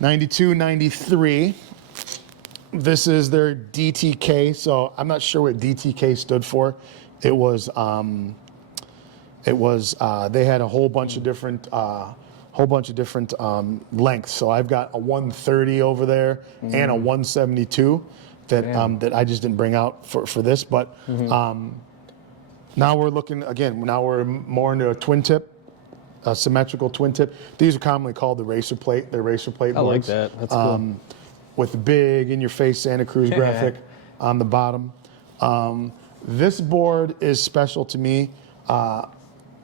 92, 93. This is their DTK. So I'm not sure what DTK stood for. It was they had a whole bunch of different lengths. So I've got a 130 over there and a 172 that I just didn't bring out for this. But now we're looking again. Now we're more into a twin tip, a symmetrical twin tip. These are commonly called the racer plate. They're racer plate boards. I like that. That's cool. With the big in-your-face Santa Cruz graphic on the bottom. This board is special to me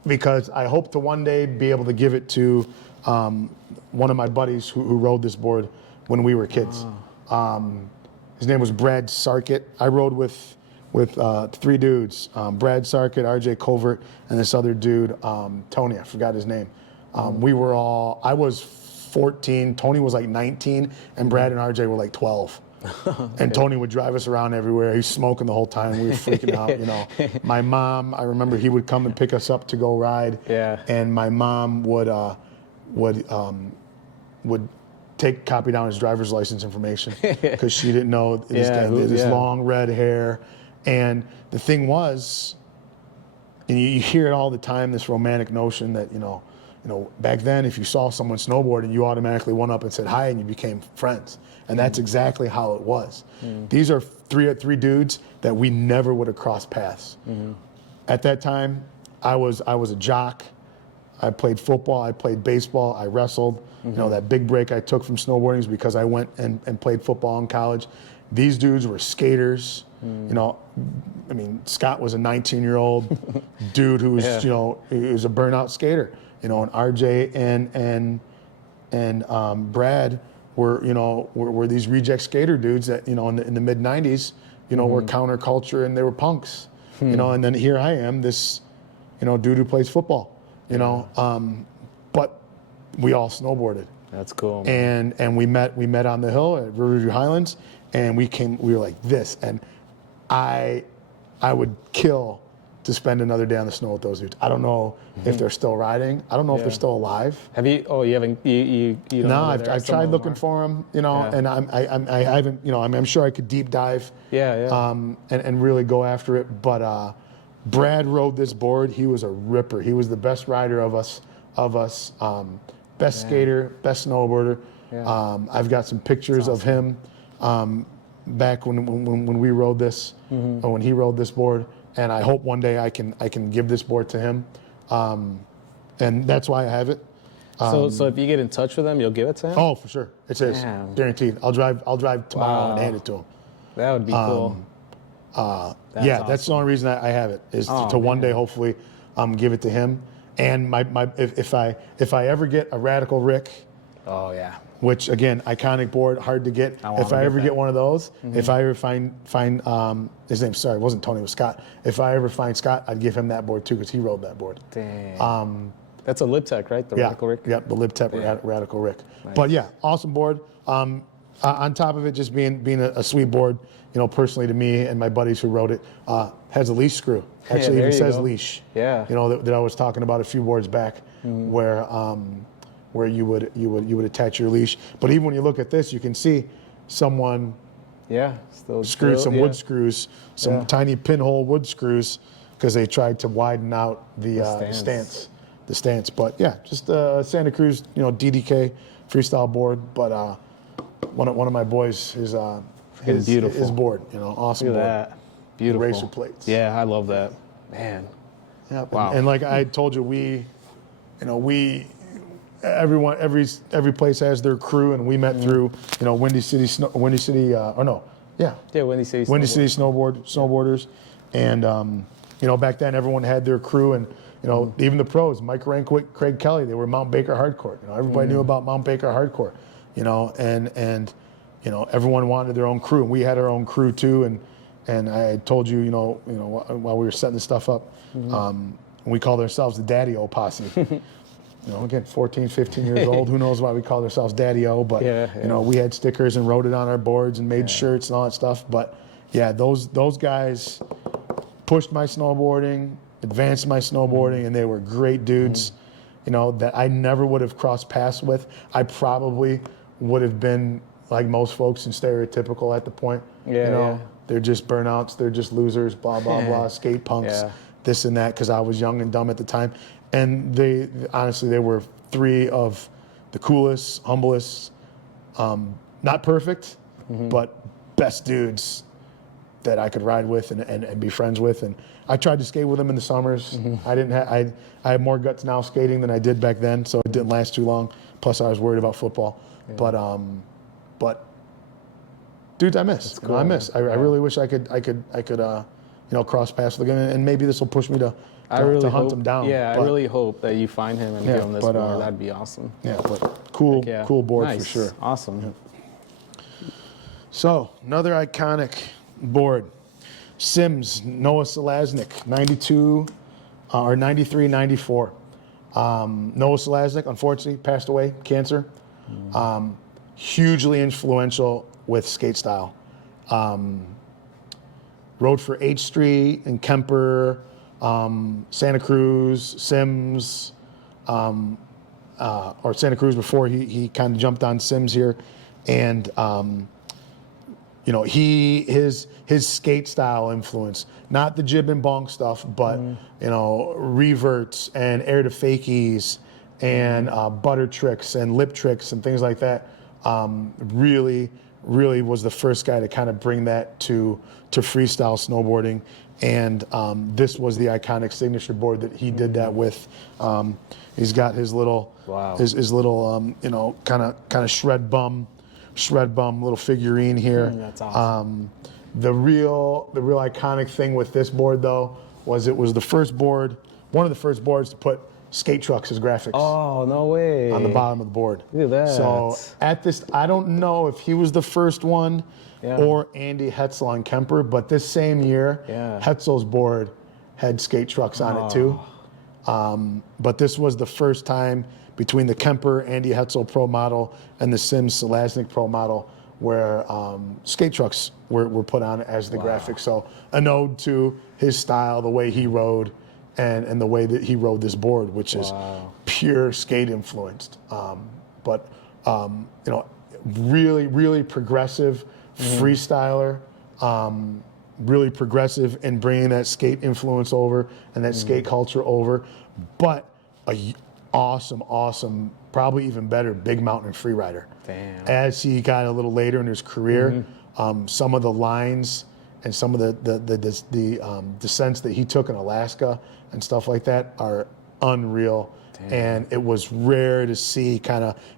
because I hope to one day be able to give it to one of my buddies who rode this board when we were kids. His name was Brad Sarkett. I rode with 3 dudes, Brad Sarkett, RJ Covert, and this other dude, Tony, I forgot his name. I was 14, Tony was like 19, and Brad and RJ were like 12. And Tony would drive us around everywhere. He was smoking the whole time. We were freaking out, you know. My mom, I remember he would come and pick us up to go ride. Yeah. And my mom would copy down his driver's license information because she didn't know this guy had this long red hair. And the thing was, and you hear it all the time, this romantic notion that, you know, back then if you saw someone snowboarding, you automatically went up and said hi and you became friends. And that's exactly how it was. These are three dudes that we never would have crossed paths. At that time, I was a jock. I played football, I played baseball, I wrestled. You know, that big break I took from snowboarding is because I went and played football in college. These dudes were skaters. You know, I mean, Scott was a 19-year-old dude who was, you know, he was a burnout skater. You know, and RJ and Brad were these reject skater dudes that, you know, in the mid '90s, you know, were counterculture and they were punks. You know, and then here I am, this, you know, dude who plays football. You know, but we all snowboarded. That's cool, man. And we met on the hill at Riverview Highlands, and we were like this, and I would kill to spend another day on the snow with those dudes. I don't know if they're still riding. I don't know if they're still alive. Have you? Oh, you haven't. You don't no, know I've tried looking for them. You know, and I haven't. You know, I'm sure I could deep dive. And really go after it. But Brad rode this board. He was a ripper. He was the best rider of us. Best skater, best snowboarder. I've got some pictures of him back when we rode this, or when he rode this board. And I hope one day I can give this board to him, and that's why I have it. So if you get in touch with him, you'll give it to him? Oh, for sure, it's his, guaranteed. I'll drive tomorrow and hand it to him. That would be cool. That's awesome. That's the only reason I have it is to one day hopefully give it to him. And if I ever get a Radical Rick, which again, iconic board, hard to get. If I ever get one of those, if I ever find his name, sorry, it wasn't Tony, it was Scott. If I ever find Scott, I'd give him that board too because he rode that board. Dang. That's a Libtech, right? The Radical Rick? Yeah, the Libtech Radical Rick. Nice. But yeah, awesome board. On top of it just being a sweet board, you know, personally to me and my buddies who rode it, has a leash screw. Actually, even says leash. Yeah. You know, that I was talking about a few boards back, where you would attach your leash. But even when you look at this, you can see someone screwed some wood screws, some tiny pinhole wood screws, because they tried to widen out the stance. The stance. But yeah, just Santa Cruz, you know, DTK freestyle board. But one of my boys his board, you know, awesome board. Look at that. Beautiful. Racer plates. Yeah, I love that. Man. Yeah. Wow. And like I told you, every place has their crew, and we met through, you know, Windy City Snowboarders, and you know, back then everyone had their crew, and you know, even the pros, Mike Ranquick, Craig Kelly, they were Mount Baker Hardcore. You know, everybody knew about Mount Baker Hardcore, you know, and you know, everyone wanted their own crew, and we had our own crew too, and I told you, you know, while we were setting this stuff up, we called ourselves the Daddy-O Posse. You know, again, 14, 15 years old. Who knows why we called ourselves Daddy-O? But you know, we had stickers and wrote it on our boards and made shirts and all that stuff. But yeah, those guys pushed my snowboarding, advanced my snowboarding, and they were great dudes. You know, that I never would have crossed paths with. I probably would have been like most folks and stereotypical at the point. Yeah. They're just burnouts, they're just losers, blah, blah, blah, skate punks, this and that, because I was young and dumb at the time. And they were three of the coolest, humblest, not perfect, but best dudes that I could ride with and be friends with. And I tried to skate with them in the summers. I had more guts now skating than I did back then, so it didn't last too long. Plus, I was worried about football. Yeah. But dudes, I miss. Cool, I miss. I really wish I could cross paths with them, and maybe this will push me to hunt them down. Yeah, I really hope that you find him and give him this board. That'd be awesome. Yeah, but cool board for sure. Awesome. Yeah. So another iconic board, Sims Noah Salasnek, 92 or 93, 94. Noah Salasnek, unfortunately, passed away, cancer. Hugely influential with skate style. Rode for H Street and Kemper, Santa Cruz, Sims, or Santa Cruz before he kind of jumped on Sims here. And, his skate style influence, not the jib and bonk stuff, but, reverts and air to fakies and butter tricks and lip tricks and things like that. Really was the first guy to kind of bring that to freestyle snowboarding, and this was the iconic signature board that he did that with. He's got his little, his little, kind of shred bum little figurine here. That's awesome. The real iconic thing with this board though was it was the first board, one of the first boards to put skate trucks as graphics. Oh, no way. On the bottom of the board. Look at that. So at this, I don't know if he was the first one or Andy Hetzel on Kemper, but this same year, Hetzel's board had skate trucks on it too. But this was the first time between the Kemper Andy Hetzel Pro model and the Sims Salasnek Pro model where skate trucks were put on as the graphics. So an ode to his style, the way he rode, and the way that he rode this board, which is pure skate influenced. Really progressive freestyler, really progressive in bringing that skate influence over and that skate culture over, but a awesome, probably even better big mountain freerider. Damn. As he got a little later in his career, some of the lines and some of the descents that he took in Alaska and stuff like that are unreal. Damn. And it was rare to see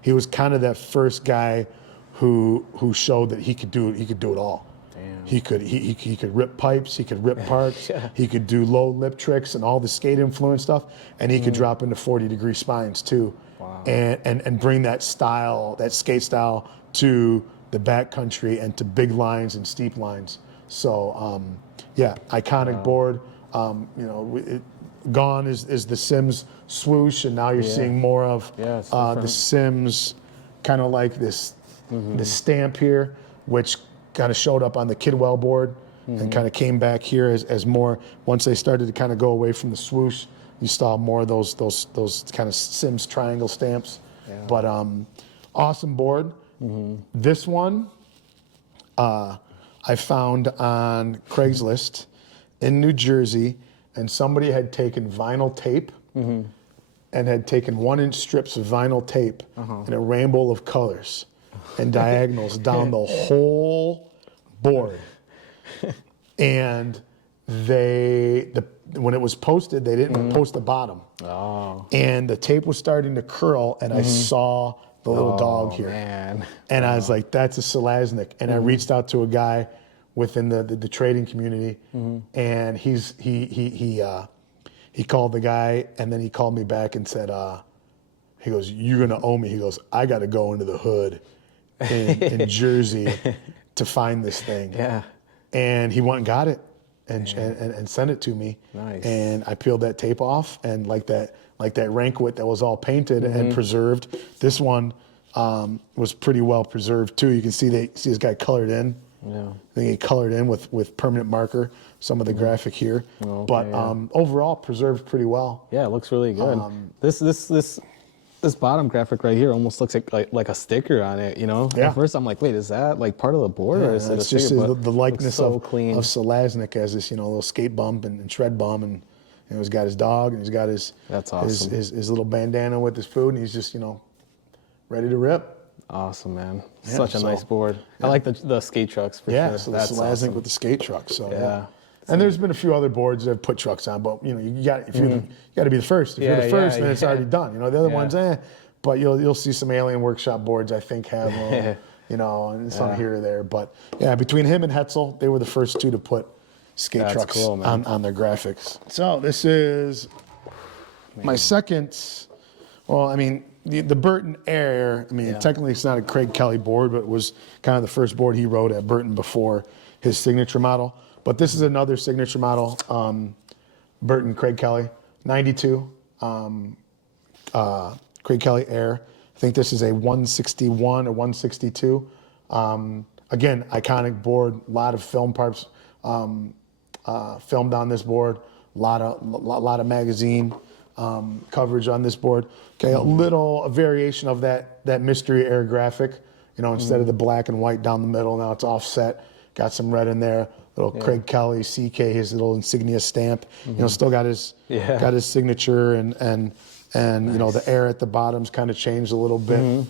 he was kind of that first guy who showed that he could do it all. Damn. He could rip pipes, he could rip parts, he could do low lip tricks and all the skate influence stuff, and he could drop into 40-degree spines too. Wow. And bring that style, that skate style, to the backcountry and to big lines and steep lines. So iconic board. Gone is the Sims swoosh, and now you're seeing more of the Sims kind of like this stamp here, which kind of showed up on the Kidwell board and kind of came back here as more, once they started to kind of go away from the swoosh, you saw more of those kind of Sims triangle stamps. Yeah. But awesome board. This one I found on Craigslist in New Jersey, and somebody had taken vinyl tape and had taken 1-inch strips of vinyl tape in a rainbow of colors and diagonals down the whole board. And when it was posted, they didn't post the bottom. Oh. And the tape was starting to curl, and I saw the little dog here. Man. And I was like, that's a Salasnek. And I reached out to a guy within the trading community, and he called the guy, and then he called me back and said, he goes, "You're gonna owe me." He goes, "I got to go into the hood in Jersey to find this thing." Yeah. And he went and got it and sent it to me. Nice. And I peeled that tape off, and like that Rankwit that was all painted and preserved. This one was pretty well preserved too. You can see this guy colored in. Yeah. I think he colored in with permanent marker some of the graphic here, overall preserved pretty well. Yeah, it looks really good. This This bottom graphic right here almost looks like a sticker on it, you know? Yeah. At first I'm like, wait, is that like part of the board or is it a it's just sticker? the likeness so of clean. of Salasnek as this, you know, little skate bump and shred bum, and you know, he's got his dog and he's got his That's awesome. his little bandana with his food, and he's just, you know, ready to rip. Awesome, man. Yeah, Such a nice board. I like the skate trucks for sure. So the That's Salasnek awesome. with the skate truck. So Yeah. And there's been a few other boards that have put trucks on, but you know, you got you got to be the first. If you're the first, then it's already done. You know, the other ones, but you'll see some Alien Workshop boards, I think, have you know, and some here or there. But yeah, between him and Hetzel, they were the first two to put skate trucks on their graphics. So this is my second. Well, I mean, the Burton Air. I mean, technically it's not a Craig Kelly board, but it was kind of the first board he rode at Burton before his signature model. But this is another signature model, Burton Craig Kelly, 92, Craig Kelly Air. I think this is a 161 or 162. Again, iconic board, a lot of film parts filmed on this board, a lot of magazine coverage on this board. Okay, a variation of that mystery air graphic. You know, instead of the black and white down the middle, now it's offset. Got some red in there. Little Craig Kelly, CK, his little insignia stamp. You know, still got his signature, and you know, the air at the bottom's kind of changed a little bit.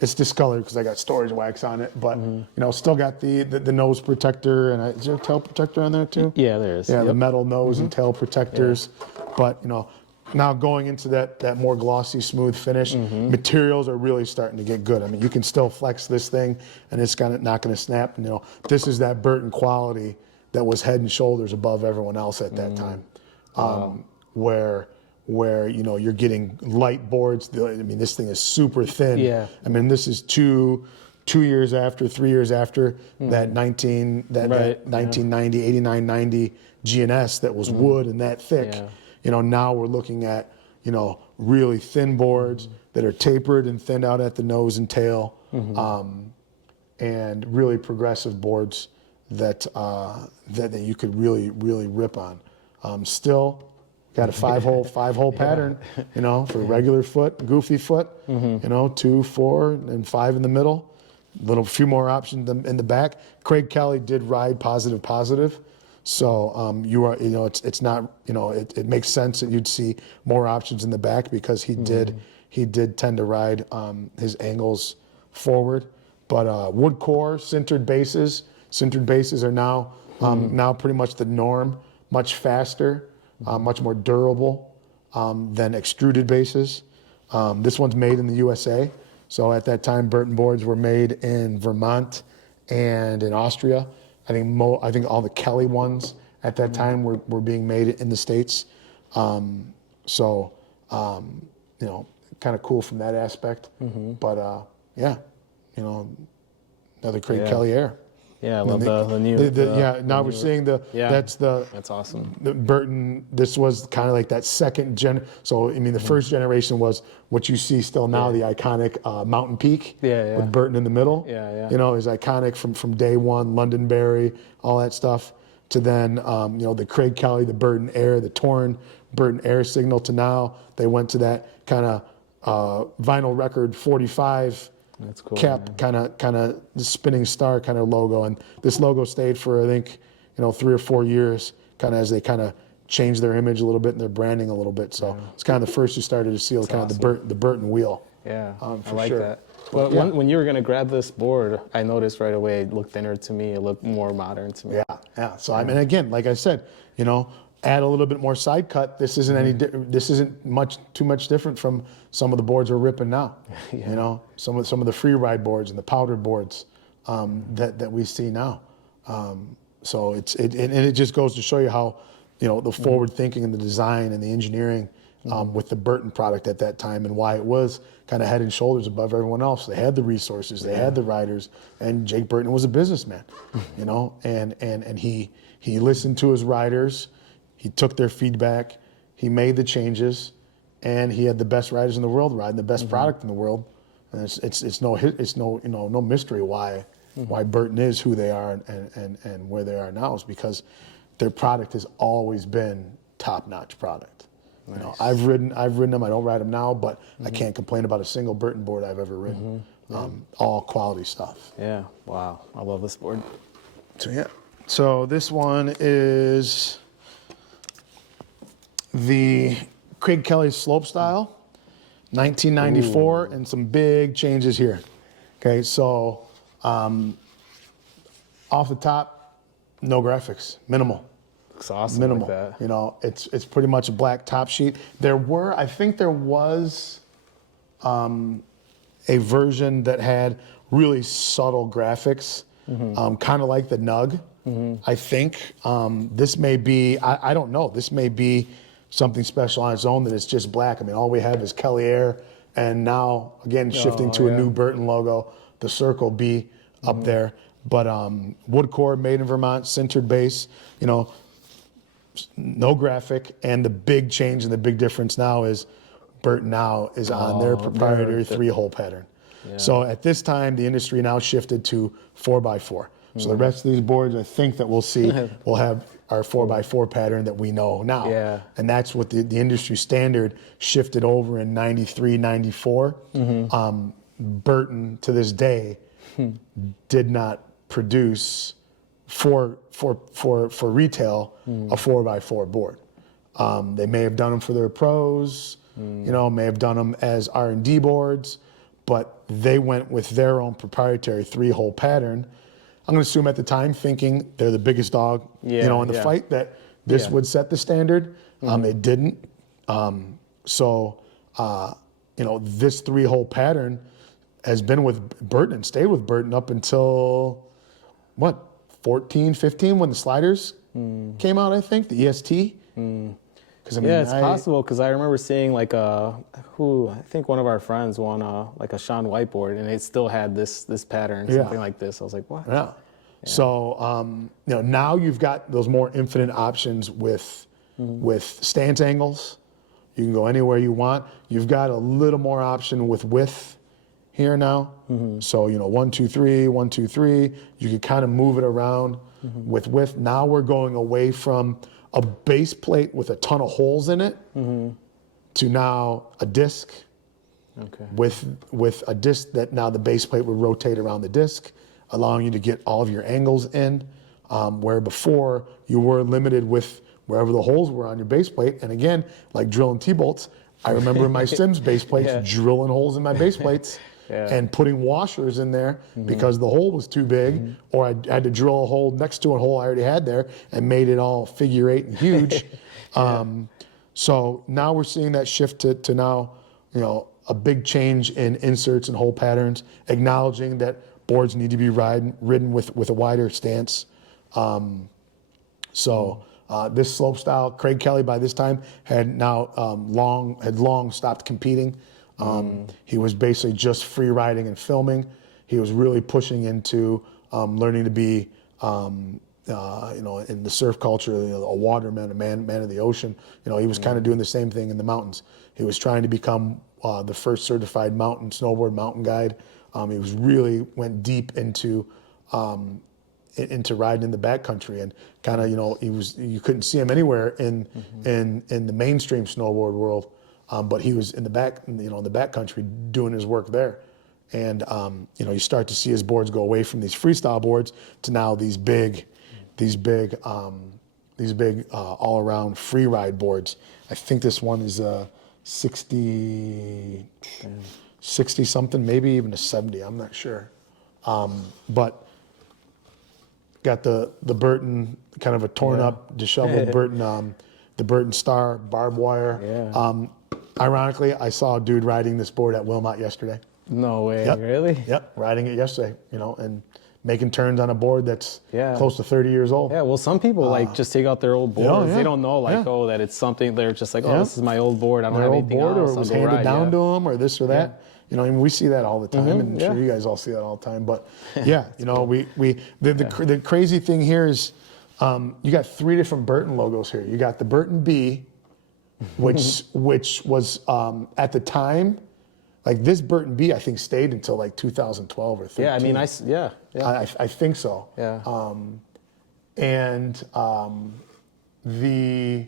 It's discolored because I got storage wax on it, but you know, still got the nose protector, and is there a tail protector on there too? Yeah, there is. Yeah, the metal nose and tail protectors. But you know, now going into that more glossy, smooth finish, materials are really starting to get good. I mean, you can still flex this thing, and it's not going to snap. You know, this is that Burton quality that was head and shoulders above everyone else at that time, where you know, you're getting light boards. I mean, this thing is super thin. Yeah. I mean, this is 3 years after that 1990, 89, 90 GNS that was wood and that thick. Yeah. You know, now we're looking at, you know, really thin boards that are tapered and thinned out at the nose and tail, and really progressive boards that you could really rip on. Still got a five hole pattern, you know, for regular foot, goofy foot, you know, 2, 4, and 5 in the middle. Few more options in the back. Craig Kelly did ride positive. So you know, it's not, you know, it makes sense that you'd see more options in the back because he did tend to ride his angles forward. But wood core, sintered bases are now pretty much the norm. Much faster, much more durable than extruded bases. This one's made in the USA. So at that time, Burton boards were made in Vermont and in Austria. I think all the Kelly ones at that time were being made in the States. You know, kind of cool from that aspect. But yeah, you know, another Craig Kelly Air. Yeah, I love the new. Now we're seeing that's awesome. The Burton. This was kind of like that second gen. So I mean, the first generation was what you see still now, the iconic Mountain Peak with Burton in the middle. You know, is iconic from day one. Londonderry, all that stuff. To then you know, the Craig Kelly, the Burton Air, the torn Burton Air signal. To now they went to that kind of vinyl record 45. That's cool, cap, kind of the spinning star kind of logo, and this logo stayed for, I think, you know, 3 or 4 years, kind of as they kind of changed their image a little bit and their branding a little bit. So it's kind of the first you started to see the Burton wheel. Yeah, I for like sure. that. But when you were gonna grab this board, I noticed right away it looked thinner to me. It looked more modern to me. Yeah. So I mean, again, like I said, you know, add a little bit more side cut. This isn't this isn't too much different from some of the boards we're ripping now. You know, some of the free ride boards and the powdered boards that we see now. So it just goes to show you how, you know, the forward thinking and the design and the engineering with the Burton product at that time, and why it was kind of head and shoulders above everyone else. They had the resources, they had the riders, and Jake Burton was a businessman, you know, and he listened to his riders. He took their feedback, he made the changes, and he had the best riders in the world riding the best product in the world. And it's no you know, no mystery why Burton is who they are and where they are now, is because their product has always been top-notch product. You know, I've ridden them. I don't ride them now, but I can't complain about a single Burton board I've ever ridden. All quality stuff. Yeah. Wow. I love this board. So yeah. So this one is the Craig Kelly Slopestyle, 1994, and some big changes here. Okay, so off the top, no graphics, minimal. Looks awesome. Minimal. Like that. You know, it's pretty much a black top sheet. I think there was a version that had really subtle graphics, kind of like the Nug. I think this may be, I don't know, this may be something special on its own that it's just black. I mean, all we have is Kelly Air, and now, again, shifting to a new Burton logo, the Circle B up there. But wood core, made in Vermont, sintered base, you know, no graphic. And the big change and the big difference now is Burton now is on their proprietary 3-hole pattern. Yeah. So at this time, the industry now shifted to 4x4. So the rest of these boards, I think that we'll see, will have our 4x4 pattern that we know now. Yeah. And that's what the industry standard shifted over in 93, 94. Burton, to this day, did not produce for retail a 4x4 board. They may have done them for their pros, you know, may have done them as R&D boards, but they went with their own proprietary 3-hole pattern. I'm going to assume at the time, thinking they're the biggest dog, you know, in the fight, that this would set the standard. It didn't. So, you know, this 3-hole pattern has been with Burton and stayed with Burton up until, what, 14, 15, when the sliders came out, I think, the EST. I mean, it's possible, because I remember seeing like I think one of our friends won like a Sean whiteboard, and it still had this pattern, something like this. I was like, what? Yeah. So you know, now you've got those more infinite options with stance angles. You can go anywhere you want. You've got a little more option with width here now. So, you know, 1, 2, 3, 1, 2, 3. You can kind of move it around with width. Now we're going away from a base plate with a ton of holes in it to now a disc with a disc that now the base plate would rotate around the disc, allowing you to get all of your angles in, where before you were limited with wherever the holes were on your base plate. And again, like drilling T-bolts, I remember in my Sims base plates drilling holes in my base plates and putting washers in there because the hole was too big, or I had to drill a hole next to a hole I already had there and made it all figure 8 and huge. So now we're seeing that shift to now, you know, a big change in inserts and hole patterns, acknowledging that boards need to be ridden with a wider stance. This slope style, Craig Kelly by this time had now long stopped competing. He was basically just free riding and filming. He was really pushing into learning to be, you know, in the surf culture, you know, a waterman, a man of the ocean. You know, he was kind of doing the same thing in the mountains. He was trying to become the first certified snowboard mountain guide. He was really went deep into riding in the backcountry, and kind of, you know, you couldn't see him anywhere in the mainstream snowboard world. But he was in the backcountry doing his work there. And, you know, you start to see his boards go away from these freestyle boards to now these big all around free ride boards. I think this one is a 60 something, maybe even a 70, I'm not sure. But got the Burton, kind of a torn up, disheveled Burton, the Burton Star barbed wire. Ironically, I saw a dude riding this board at Wilmot yesterday. No way, really? Yep, riding it yesterday, you know, and making turns on a board that's close to 30 years old. Yeah, well, some people like just take out their old boards. They don't know, like, that it's something. They're just like, this is my old board. I don't have anything else. Or it was handed down to them, or this or that. You know, I mean, we see that all the time, and I'm sure you guys all see that all the time. But yeah, you know, the crazy thing here is you got 3 different Burton logos here. You got the Burton B, which was at the time, like this Burton B, I think stayed until like 2012 or 13. Yeah, I mean, I think so. Yeah. And the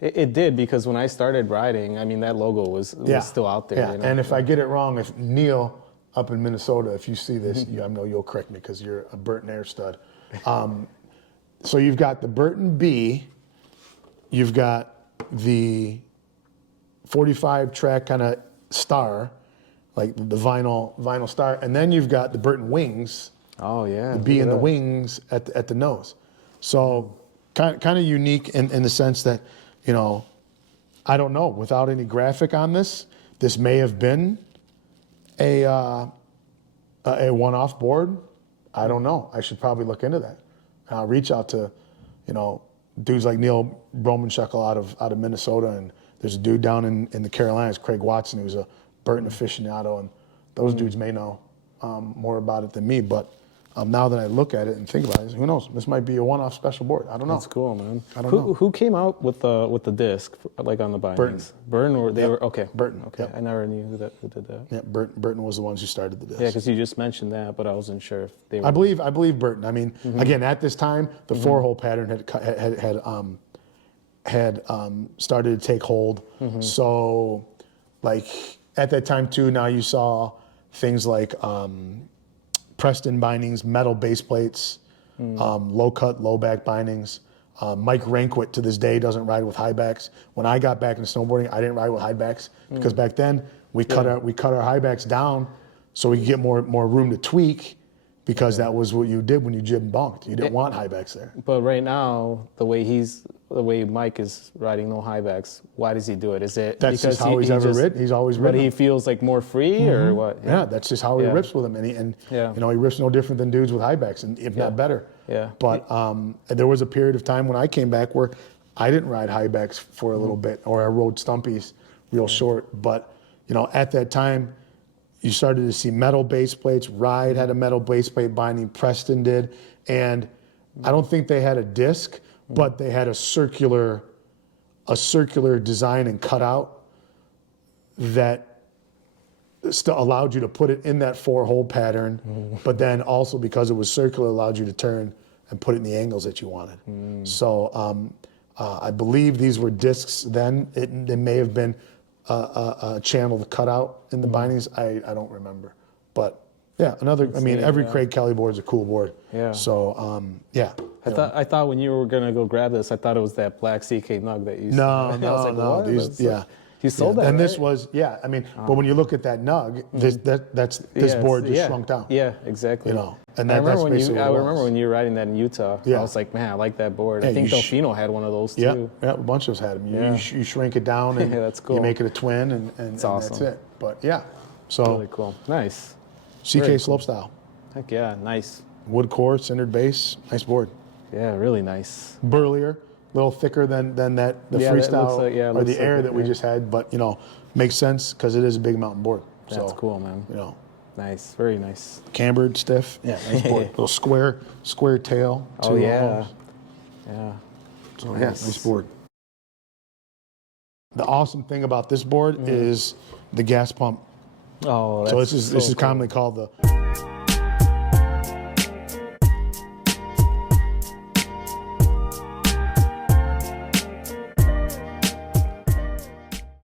It did, because when I started riding, I mean, that logo was still out there. Yeah, You know? and if I get it wrong, if Neil up in Minnesota, if you see this, I know you'll correct me because you're a Burton Air stud. So you've got the Burton B, you've got the 45 track kind of star, like the vinyl star, and then you've got the Burton wings. Oh yeah, the B and the wings at the nose. So kind of unique in the sense that, you know, I don't know, without any graphic on this may have been a one-off board. I don't know. I should probably look into that. I'll reach out to, you know, dudes like Neil Bromanshuckle out of Minnesota, and there's a dude down in the Carolinas, Craig Watson, who's a Burton aficionado, and those dudes may know more about it than me. But now that I look at it and think about it, who knows? This might be a one-off special board. I don't know. That's cool, man. I don't know. Who came out with the disc, like on the bindings? Burton, or they were okay. Burton. Okay, Yep. I never knew who did that. Yeah, Burton was the ones who started the disc. Yeah, because you just mentioned that, but I wasn't sure if they were. I believe Burton. I mean, again, at this time, the four-hole pattern had started to take hold. So, like at that time too, now you saw things like Preston bindings, metal base plates, low cut, low back bindings. Mike Rankwit to this day doesn't ride with high backs. When I got back into snowboarding, I didn't ride with high backs because back then we cut our high backs down so we could get more room to tweak, because that was what you did when you jib and bunked. You didn't want high backs there. But right now, the way Mike is riding no high backs, why does he do it? Is it That's because just how he's ever ridden. He's always ridden. But he feels like more free, or what? Yeah, that's just how he rips with them, and you know, he rips no different than dudes with high backs, and if not better. Yeah. But there was a period of time when I came back where I didn't ride high backs for a little bit, or I rode stumpies real short. But you know, at that time, you started to see metal base plates. Ride had a metal base plate binding. Preston did, and I don't think they had a disc, but they had a circular design and cutout that still allowed you to put it in that four-hole pattern, but then also, because it was circular, allowed you to turn and put it in the angles that you wanted. So I believe these were discs then. They may have been a channel cutout in the bindings. I don't remember. But yeah, every Craig Kelly board is a cool board. Yeah. So yeah. I thought when you were gonna go grab this, I thought it was that black CK Nug that you. No. What? You sold that, and right? this was, but when you look at that Nug, this board just shrunk down. Yeah, exactly. You know, and I remember when you were riding that in Utah. I was like, man, I like that board. I think Delfino had one of those too. Yeah, a bunch of us had them. You shrink it down, and that's cool. You make it a twin, and awesome. That's it. But yeah, so really cool. Nice. CK Slopestyle. Heck yeah, nice. Wood core, centered base, nice board. Yeah, really nice. Burlier, a little thicker than the freestyle or the air that we just had, but you know, makes sense because it is a big mountain board. That's cool, man. You know, nice, very nice. Cambered, stiff. Yeah, nice board. Little square tail. Oh yeah, yeah. So nice board. The awesome thing about this board is the gas pump. Oh, so this is commonly called the